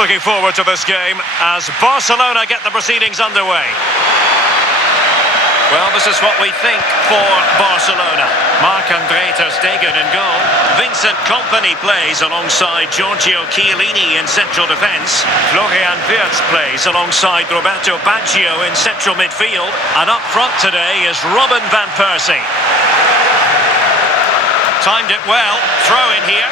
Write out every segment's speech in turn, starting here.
looking forward to this game as Barcelona get the proceedings underway. Well, this is what we think for Barcelona. Marc-André ter Stegen in goal. Vincent Kompany plays alongside Giorgio Chiellini in central defence. Florian Wirtz plays alongside Roberto Baggio in central midfield. And up front today is Robin van Persie. Timed it well. Throw in here.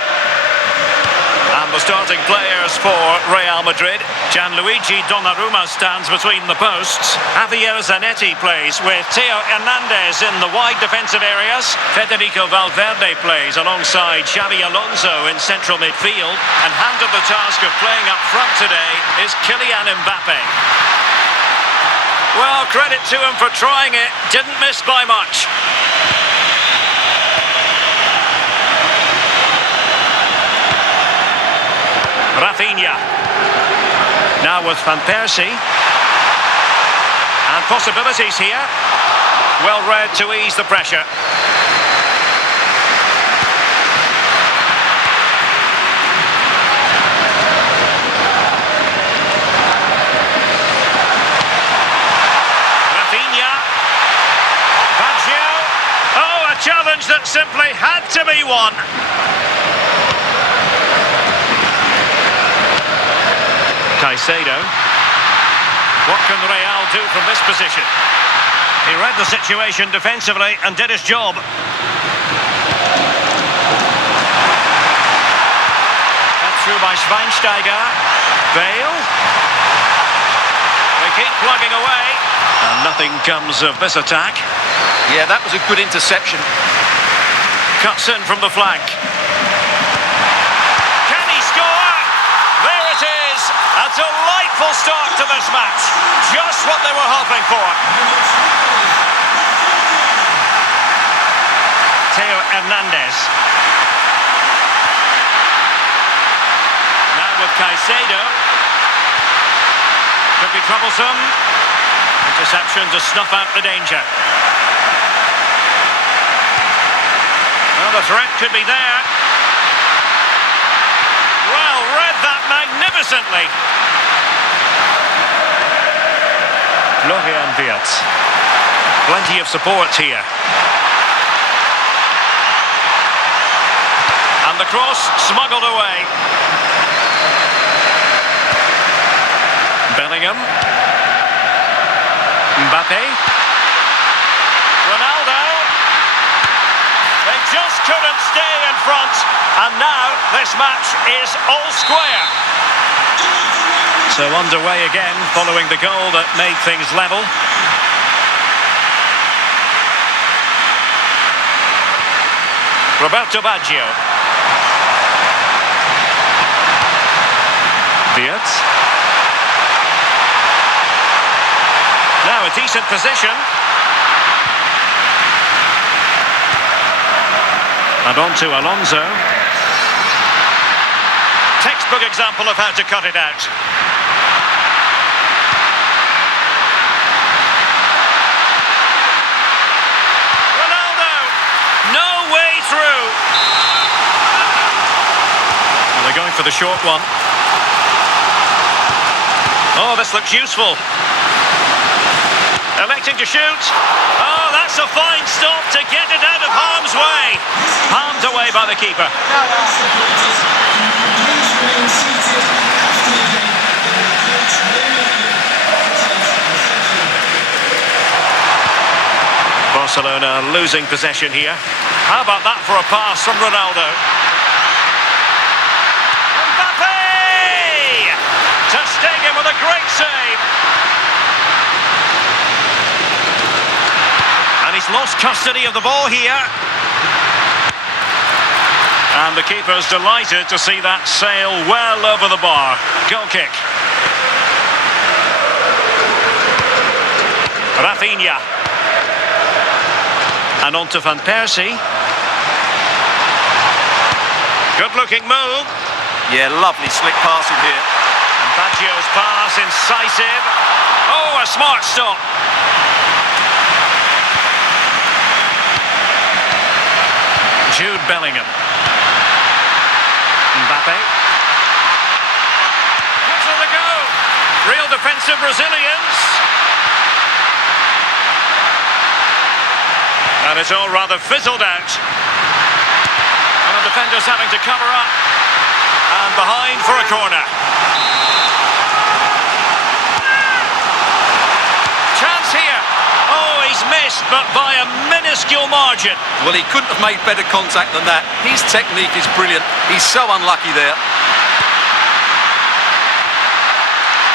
And the starting players for Real Madrid. Gianluigi Donnarumma stands between the posts. Javier Zanetti plays with Theo Hernandez in the wide defensive areas. Federico Valverde plays alongside Xabi Alonso in central midfield. And handed the task of playing up front today is Kylian Mbappé. Well, credit to him for trying it. Didn't miss by much. Rafinha. Now with Van Persie. And possibilities here. Well read to ease the pressure. Rafinha. Baggio. Oh, a challenge that simply had to be won. Caicedo. What can Real do from this position? He read the situation defensively and did his job. That's through by Schweinsteiger. Bale. They keep plugging away. And nothing comes of this attack. Yeah, that was a good interception. Cuts in from the flank. Can he score? There it is. A delightful start to this match. Just what they were hoping for. Theo Hernandez. Now with Caicedo. Could be troublesome. Interception to snuff out the danger. Well, the threat could be there. Well, read that magnificently. Florian Wirtz. Plenty of support here. And the cross smuggled away. Bellingham. Mbappé. Ronaldo. They just couldn't stay in front. And now this match is all square. So underway again following the goal that made things level. Roberto Baggio. Wirtz. Now a decent position. And on to Alonso. Textbook example of how to cut it out. Ronaldo! No way through. Well, they're going for the short one. Oh, this looks useful. Electing to shoot. Oh, that's a fine stop to get it out of harm's way. Palmed away by the keeper. Barcelona losing possession here. How about that for a pass from Ronaldo? Mbappé! Ter Stegen with a great save. And he's lost custody of the ball here. And the keeper's delighted to see that sail well over the bar. Goal kick. Rafinha. And on to Van Persie. Good looking move. Yeah, lovely slick passing here. And Baggio's pass, incisive. Oh, a smart stop. Jude Bellingham. Mbappé. Puts defensive Brazilians. And it's all rather fizzled out. And the defender's having to cover up. And behind for a corner. Chance here. Oh, he's missed, but by a minuscule margin. Well, he couldn't have made better contact than that. His technique is brilliant. He's so unlucky there.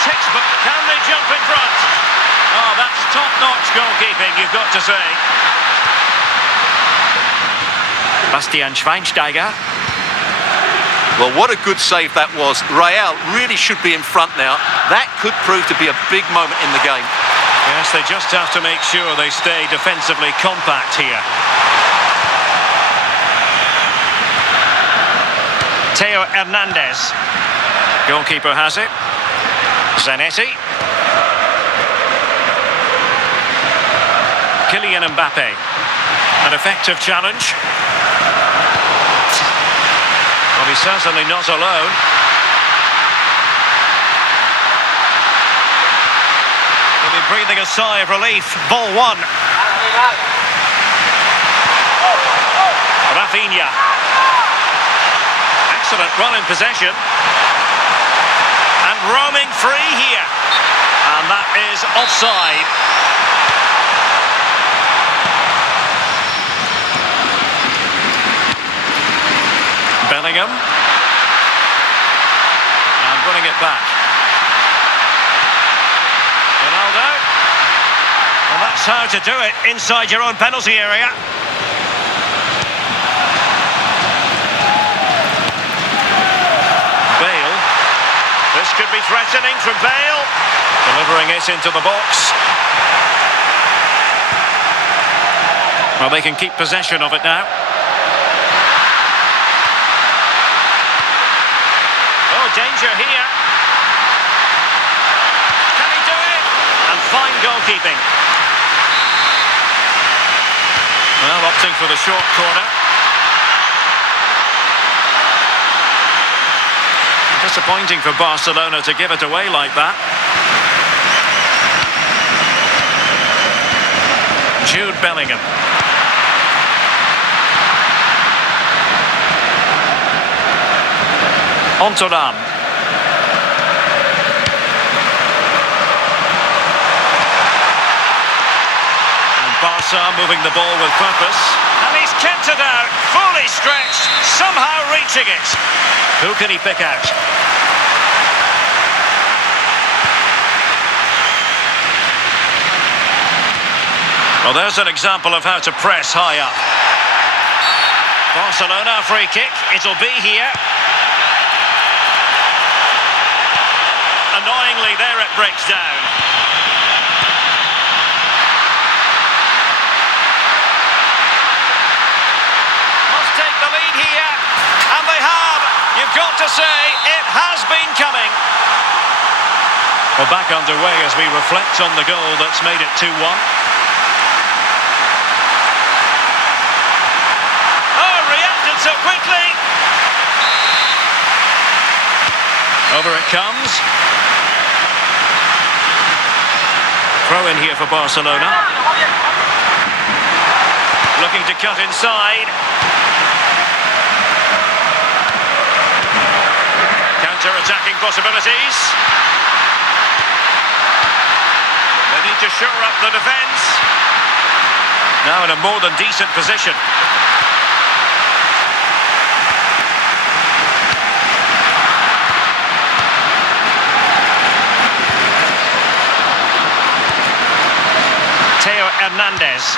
Textbook. Can they jump in front? Oh, that's top-notch goalkeeping, you've got to say. Bastian Schweinsteiger. Well, what a good save that was. Real really should be in front now. That could prove to be a big moment in the game. Yes, they just have to make sure they stay defensively compact here. Theo Hernandez. Goalkeeper has it. Zanetti. Kylian Mbappé. An effective challenge. Well, he's certainly not alone. He'll be breathing a sigh of relief. Ball one. Rafinha. Excellent run in possession. And roaming free here. And that is offside. Bellingham. And running it back. Ronaldo. Well, that's how to do it inside your own penalty area. Bale. This could be threatening from Bale. Delivering it into the box. Well, they can keep possession of it now. Danger here. Can he do it? And fine goalkeeping. Well, opting for the short corner. Disappointing for Barcelona to give it away like that. Jude Bellingham. Ontoram. And Barca moving the ball with purpose. And he's kept it out, fully stretched, somehow reaching it. Who can he pick out? Well, there's an example of how to press high up. Barcelona free kick, it'll be here. Annoyingly, there it breaks down. Must take the lead here. And they have. You've got to say, it has been coming. Well, back underway as we reflect on the goal that's made it 2-1. Oh, reacted so quickly. Over it comes. Throw in here for Barcelona. Looking to cut inside. Counter-attacking possibilities. They need to shore up the defence. Now in a more than decent position. Theo Hernandez.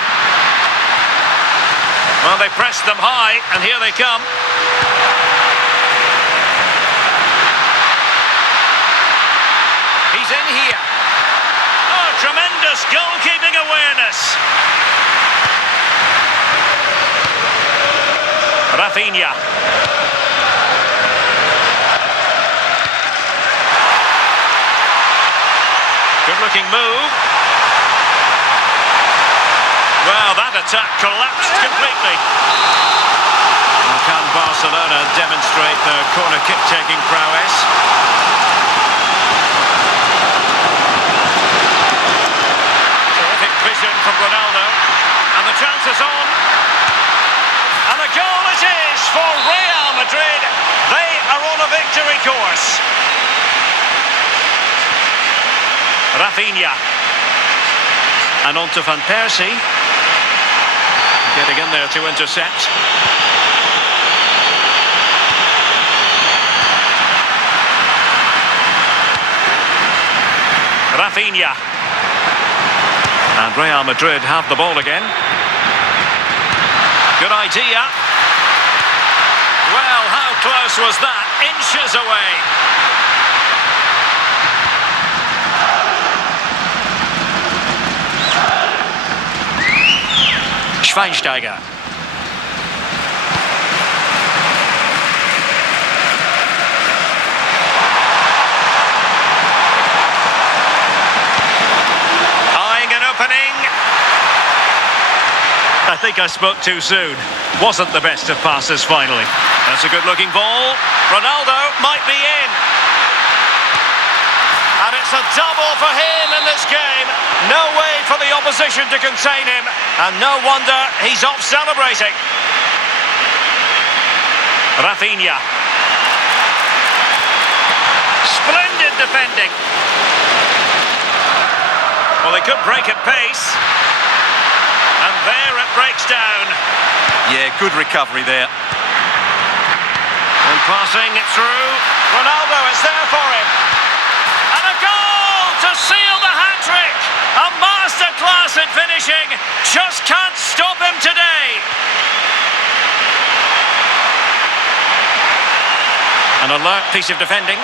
Well, they pressed them high, and here they come. He's in here. Oh, tremendous goalkeeping awareness. Rafinha. Good-looking move. Well, that attack collapsed completely. Well, can Barcelona demonstrate their corner kick-taking prowess? victory course. Rafinha. And on to Van Persie. Getting in there to intercept. Rafinha. And Real Madrid have the ball again. Good idea. Well, how close was that? Inches away. Schweinsteiger. Eyeing an opening. I think I spoke too soon. Wasn't the best of passes finally. That's a good-looking ball. Ronaldo might be in. And it's a double for him in this game. No way for the opposition to contain him. And no wonder he's off celebrating. Rafinha. Splendid defending. Well, they could break at pace. And there it breaks down. Yeah, good recovery there. And passing it through. Ronaldo is there for him. And a goal to seal the hat-trick. A masterclass in finishing. Just can't stop him today. An alert piece of defending.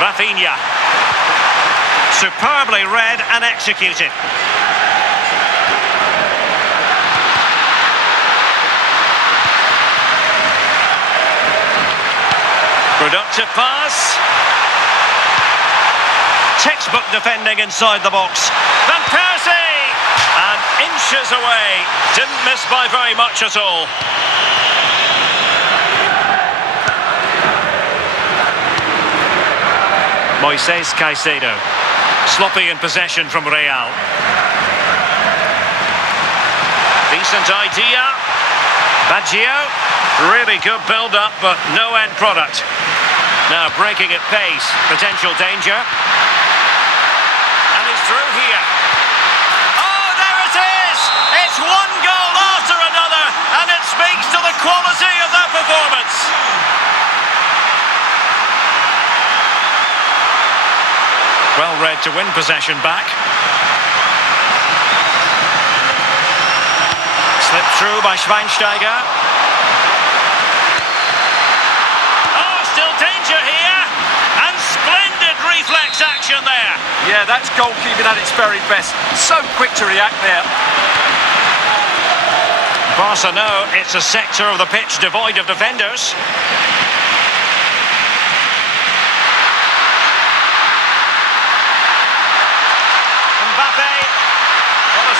Rafinha. Superbly read and executed. Productive pass. Textbook defending inside the box. Van Persie! And inches away. Didn't miss by very much at all. Moises Caicedo. Sloppy in possession from Real. Decent idea. Baggio. Really good build-up, but no end product. Now breaking at pace. Potential danger. And he's through here. Oh, there it is! It's one goal after another, and it speaks to the quality of that performance. Well read to win possession back. Slipped through by Schweinsteiger. Oh, still danger here. And splendid reflex action there. Yeah, that's goalkeeping at its very best. So quick to react there. Barca know it's a sector of the pitch devoid of defenders.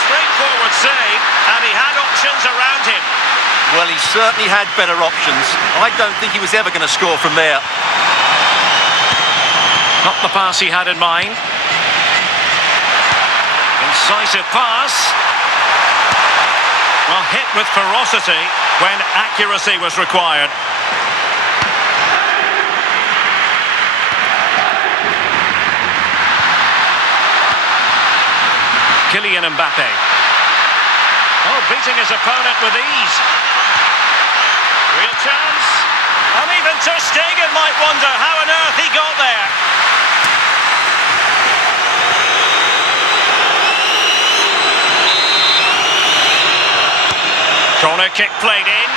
Straightforward save, and he had options around him. Well, he certainly had better options. I don't think he was ever going to score from there. Not the pass he had in mind. Incisive pass. Well, hit with ferocity when accuracy was required. Kylian Mbappé. Oh, beating his opponent with ease. Real chance. And even Ter Stegen might wonder how on earth he got there. Corner kick played in.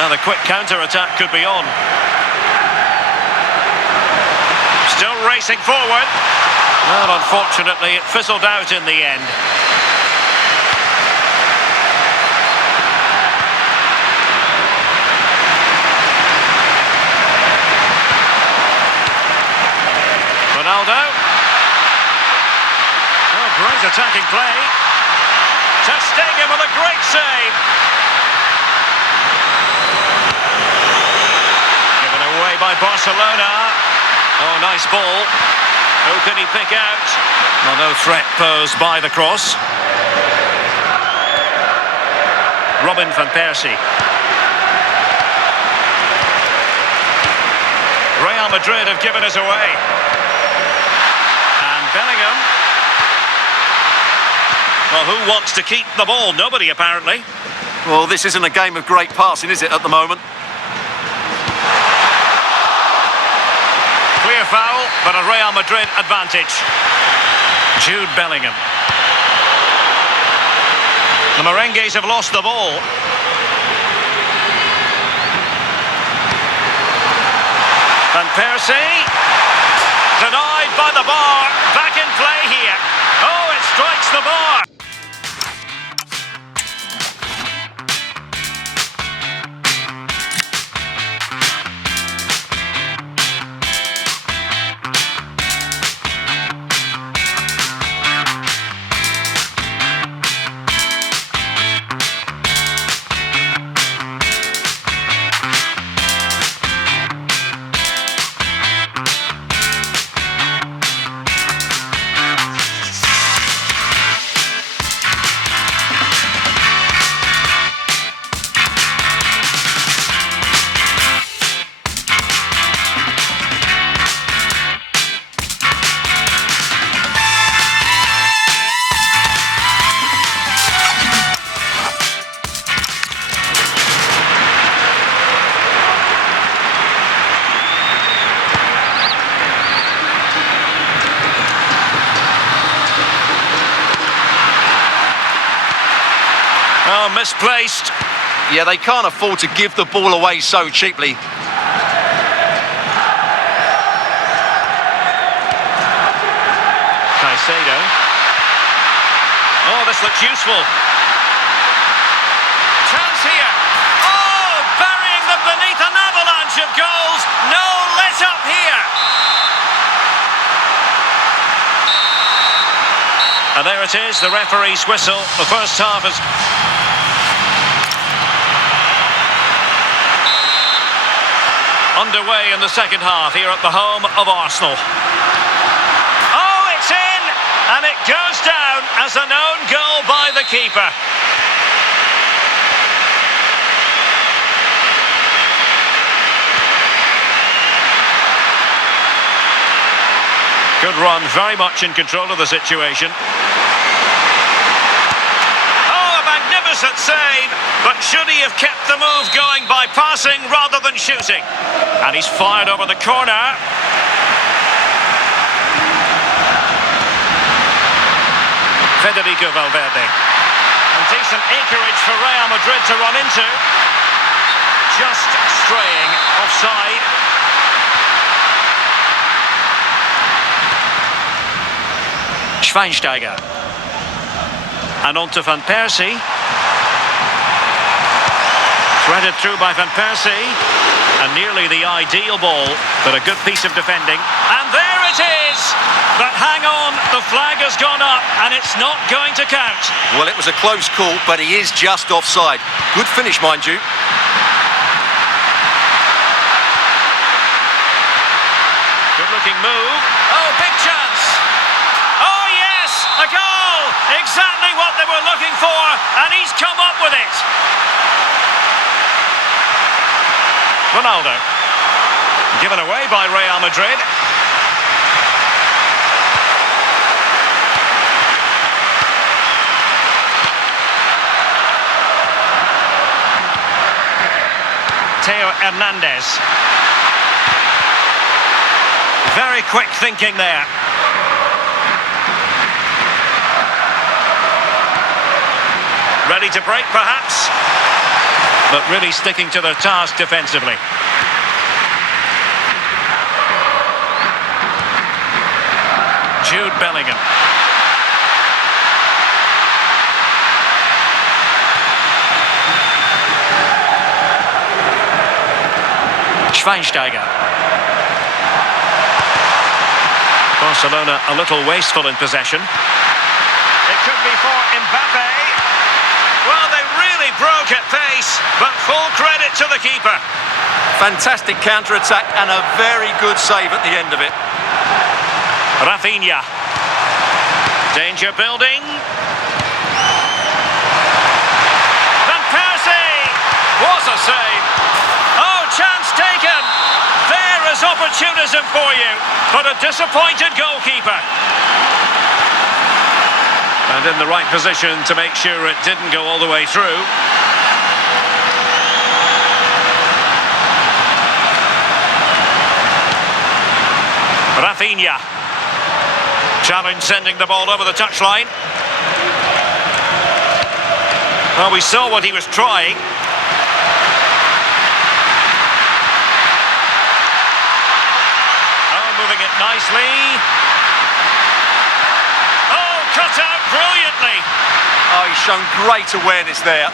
Now the quick counter-attack could be on. Still racing forward. Well, unfortunately, it fizzled out in the end. Ronaldo. Oh, great attacking play. Ter Stegen with a great save. Given away by Barcelona. Oh, nice ball. Who can he pick out? Well, no threat posed by the cross. Robin van Persie. Real Madrid have given us away. And Bellingham. Well, who wants to keep the ball? Nobody, apparently. Well, this isn't a game of great passing, is it, at the moment? Clear foul, but a Real Madrid advantage. Jude Bellingham. The Merengues have lost the ball. Van Persie. Denied by the bar. Back in play here. Oh, it strikes the bar. Oh, misplaced. Yeah, they can't afford to give the ball away so cheaply. Caicedo. Oh, this looks useful. Chance here. Oh, burying them beneath an avalanche of goals. No let up here. And there it is, the referee's whistle. The first half is... underway in the second half here at the home of Arsenal. Oh, it's in! And it goes down as an own goal by the keeper. Good run, very much in control of the situation. Oh, a magnificent save, but should he have kept the move going by passing rather than shooting? And he's fired over the corner. Federico Valverde. And decent acreage for Real Madrid to run into. Just straying offside. Schweinsteiger. And on to Van Persie. Threaded through by Van Persie. And nearly the ideal ball, but a good piece of defending. And there it is! But hang on, the flag has gone up and it's not going to count. Well, it was a close call, but he is just offside. Good finish, mind you. Good-looking move. Oh, big chance! Oh, yes! A goal! Exactly what they were looking for, and he's come up with it. Ronaldo. Given away by Real Madrid. Theo Hernandez. Very quick thinking there. Ready to break, perhaps, but really sticking to their task defensively. Jude Bellingham. Schweinsteiger. Barcelona a little wasteful in possession. It could be for Mbappé. Well, they really broke at pace, but full credit to the keeper. Fantastic counter-attack and a very good save at the end of it. Rafinha. Danger building. Van Persie. Was a save. Oh, chance taken. There is opportunism for you, but a disappointed goalkeeper. And in the right position to make sure it didn't go all the way through. Rafinha. Challenge sending the ball over the touchline. Well, we saw what he was trying. Oh, moving it nicely. Oh, cut out brilliantly. Oh, he's shown great awareness there.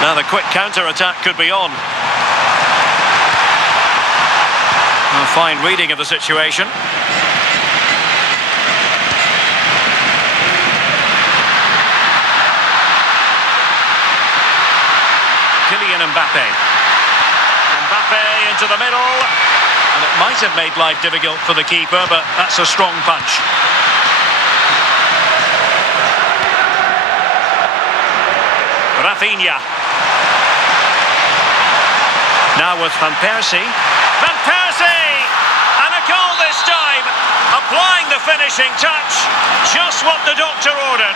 Now the quick counter-attack could be on. A fine reading of the situation. Kylian Mbappé. Mbappé into the middle. And it might have made life difficult for the keeper, but that's a strong punch. Rafinha. Now with Van Persie. Van Persie! And a goal this time. Applying the finishing touch. Just what the doctor ordered.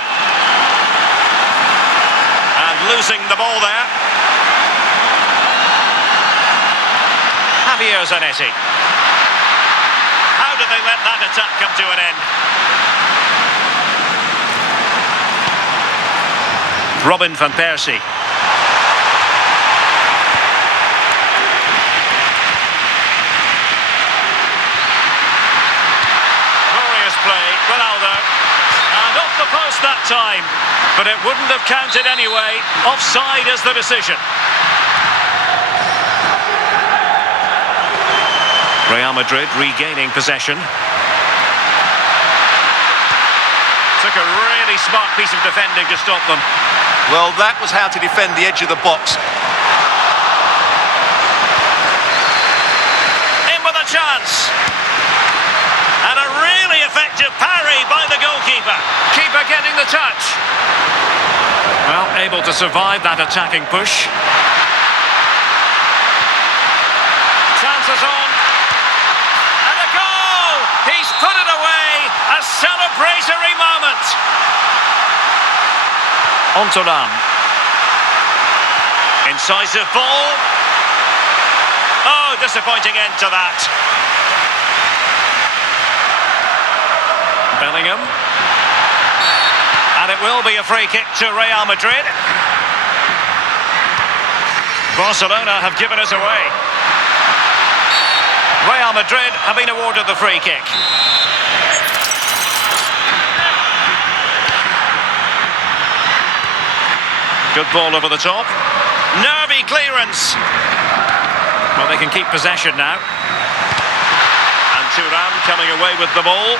And losing the ball there. Javier Zanetti. How did they let that attack come to an end? Robin Van Persie. Glorious play, Ronaldo. And off the post that time. But it wouldn't have counted anyway. Offside is the decision. Real Madrid regaining possession. Took a really smart piece of defending to stop them. Well, that was how to defend the edge of the box. In with a chance. And a really effective parry by the goalkeeper. Keeper getting the touch. Well, able to survive that attacking push. Chances on. And a goal! He's put it away. A celebratory moment. Ontolam. Incisive ball. Oh, disappointing end to that. Bellingham. And it will be a free kick to Real Madrid. Barcelona have given us away. Real Madrid have been awarded the free kick. Good ball over the top. Nervy clearance. Well, they can keep possession now. And Thuram coming away with the ball.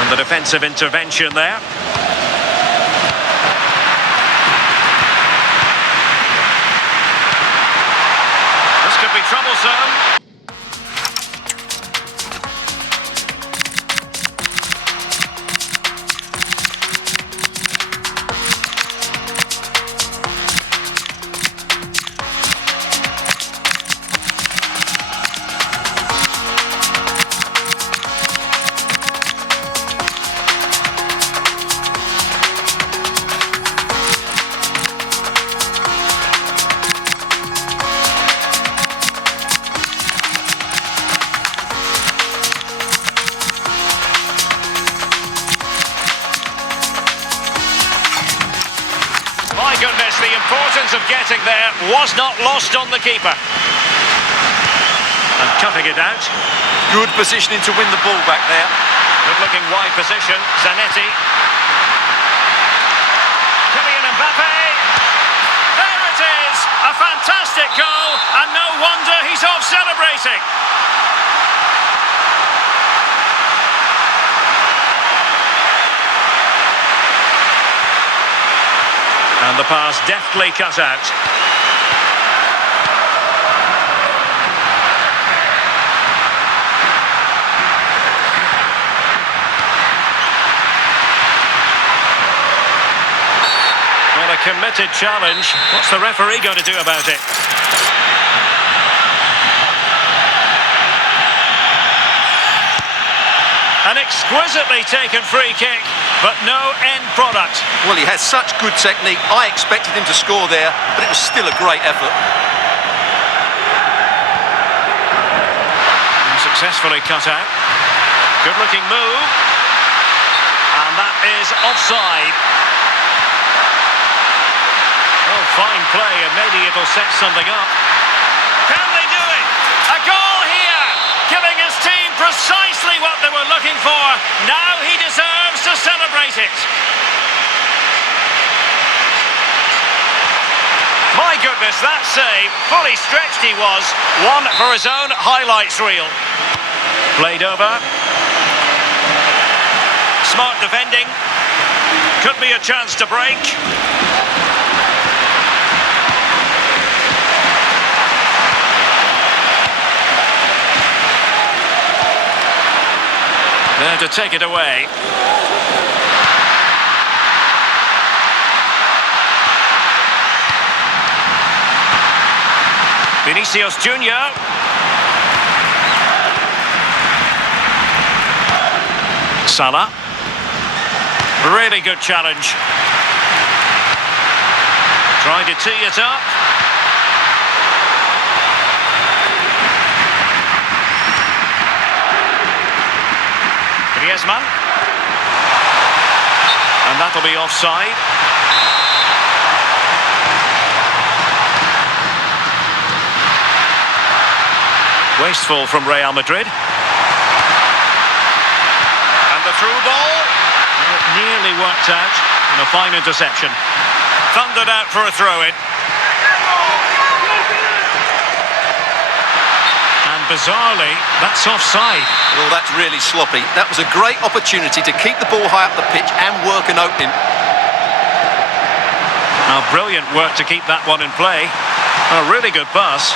And the defensive intervention there. Could be troublesome. Goodness, the importance of getting there was not lost on the keeper. And cutting it out. Good positioning to win the ball back there. Good looking wide position, Zanetti. Kylian Mbappé. There it is! racing. And the pass deftly cut out. Well, a committed challenge. What's the referee going to do about it? An exquisitely taken free kick, but no end product. Well, he has such good technique. I expected him to score there, but it was still a great effort. And successfully cut out. Good-looking move. And that is offside. Oh, fine play, and maybe it'll set something up. Can they do it? A goal here! Giving his team precisely what they were looking for. Now he deserves to celebrate it. My goodness, that save. Fully stretched he was. One for his own highlights reel. Played over. Smart defending. Could be a chance to break. There to take it away. Vinicius Junior. Salah. Really good challenge. Trying to tee it up. Griezmann. And that'll be offside. Wasteful from Real Madrid. And the through ball. Well, it nearly worked out. And a fine interception. Thundered out for a throw-in. And bizarrely, that's offside. Well, that's really sloppy. That was a great opportunity to keep the ball high up the pitch and work an opening. Now, brilliant work to keep that one in play. A really good pass.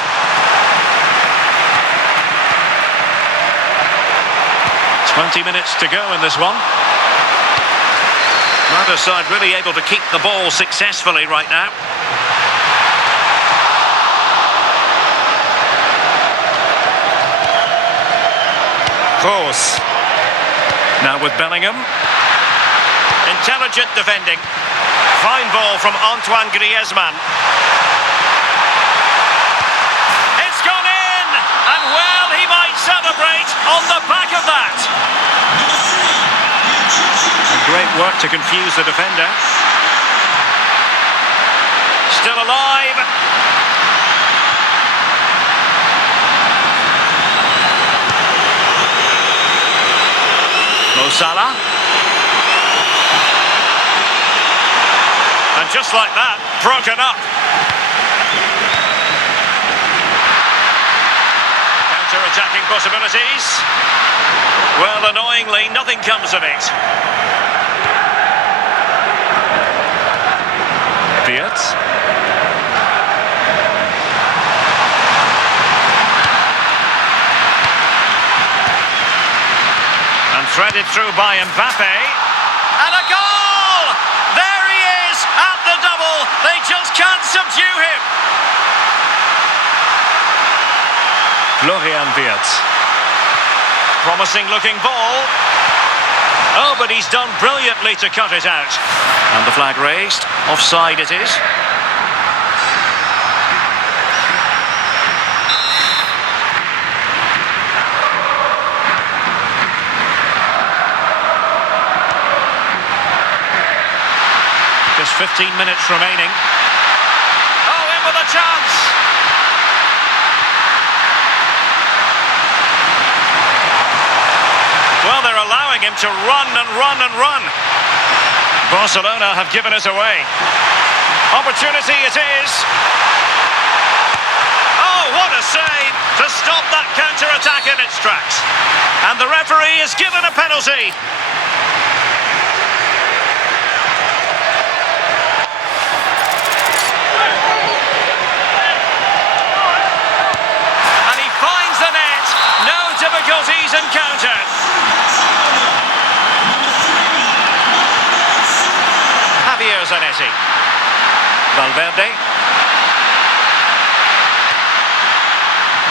"20 minutes to go in this one. Neither side really able to keep the ball successfully right now. Reus. Now with Bellingham. Intelligent defending. Fine ball from Antoine Griezmann. It's gone in! And well, he might celebrate on the back of that. Great work to confuse the defender. Still alive. Musiala. And just like that, broken up. Counter-attacking possibilities. Well, annoyingly, nothing comes of it. And threaded through by Mbappé. And a goal! There he is at the double. They just can't subdue him. Florian Wirtz. Promising looking ball. Oh, but he's done brilliantly to cut it out. And the flag raised. Offside it is. Just 15 minutes remaining. Oh, in with a chance. Well, they're allowing him to run and run and run. Barcelona have given us away. Opportunity it is. Oh, what a save to stop that counter-attack in its tracks. And the referee is given a penalty. And he finds the net. No difficulties encountered. Javier Zanetti. Valverde.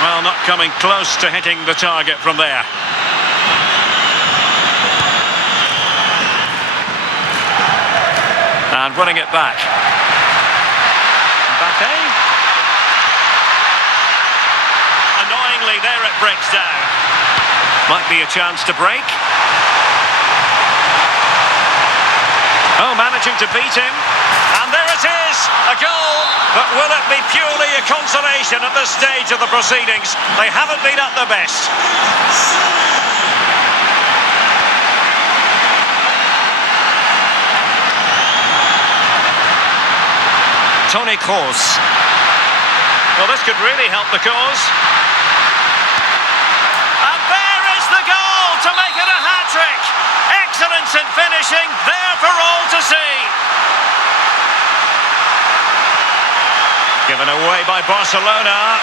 Well, not coming close to hitting the target from there. And winning it back. Mbappé. Annoyingly, there it breaks down. Might be a chance to break. Oh, managing to beat him. And there it is, a goal. But will it be purely a consolation at this stage of the proceedings? They haven't been at their best. Toni Kroos. Well, this could really help the cause. And there is the goal to make it a hat-trick. Excellence in finishing, there for all to see. Given away by Barcelona.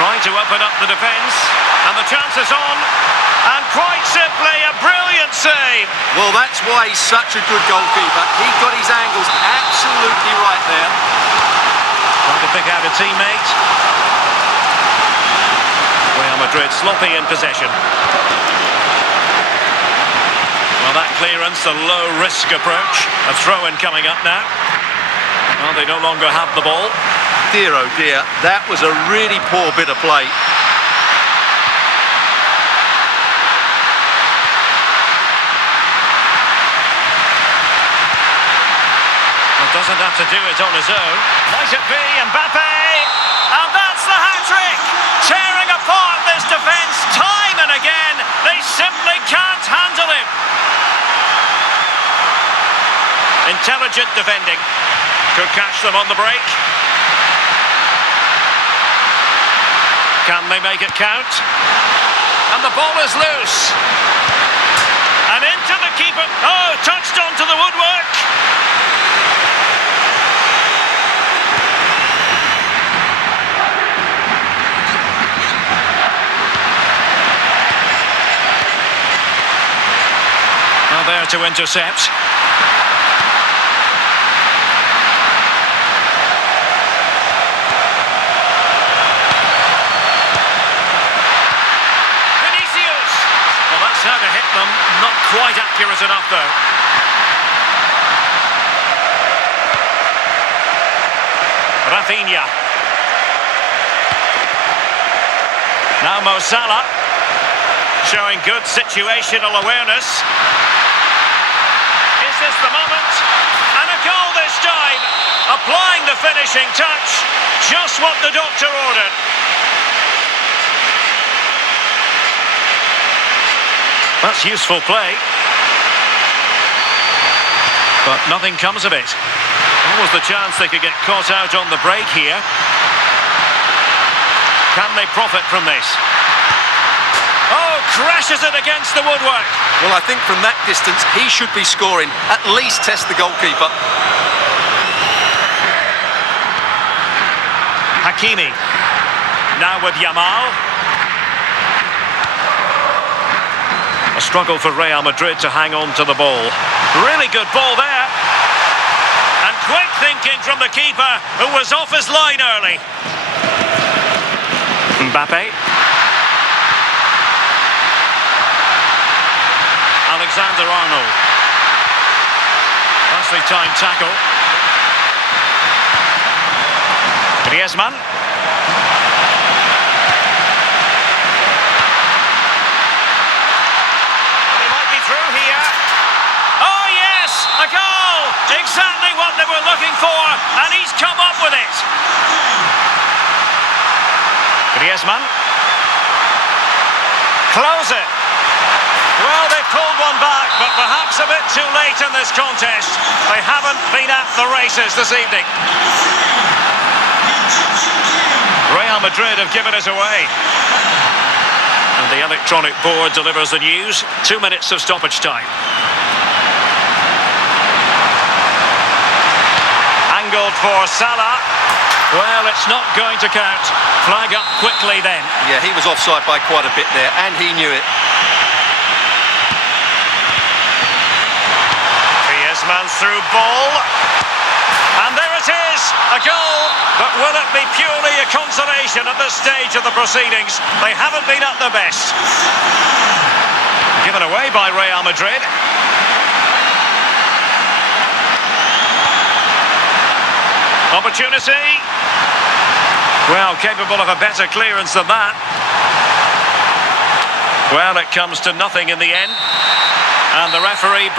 Trying to open up the defence. And the chance is on. And quite simply, a brilliant save. Well, that's why he's such a good goalkeeper. He got his angles absolutely right there. Trying to pick out a teammate. Real Madrid sloppy in possession. Well, that clearance, a low-risk approach. A throw-in coming up now. Well, they no longer have the ball. Dear, oh dear, that was a really poor bit of play. Well, doesn't have to do it on his own. Might it be Mbappé? And that's the hat-trick! Tearing apart this defence time and again. They simply can't handle him. Intelligent defending. Could catch them on the break. Can they make it count? And the ball is loose. And into the keeper. Oh, touched onto the woodwork. Now there to intercept. How to hit them, not quite accurate enough though. Rafinha. Now Musiala, showing good situational awareness. Is this the moment? And a goal this time, applying the finishing touch, just what the doctor ordered. That's useful play. But nothing comes of it. Almost the chance they could get caught out on the break here. Can they profit from this? Oh, crashes it against the woodwork. Well, I think from that distance, he should be scoring. At least test the goalkeeper. Hakimi. Now with Jamal. A struggle for Real Madrid to hang on to the ball. Really good ball there. And quick thinking from the keeper, who was off his line early. Mbappé. Alexander-Arnold. Nicely timed tackle. Griezmann. Through here. Oh yes, a goal! Exactly what they were looking for, and he's come up with it. Griezmann. Close it. Well, they pulled one back, but perhaps a bit too late in this contest. They haven't been at the races this evening. Real Madrid have given it away. And the electronic board delivers the news. 2 minutes of stoppage time. Angled for Salah. Well, it's not going to count. Flag up quickly then. Yeah, he was offside by quite a bit there, and he knew it. Man's through ball, and there it is, a goal, but will it be purely a consolation at this stage of the proceedings? They haven't been at their best. Given away by Real Madrid. Opportunity. Well, capable of a better clearance than that. Well, it comes to nothing in the end, and the referee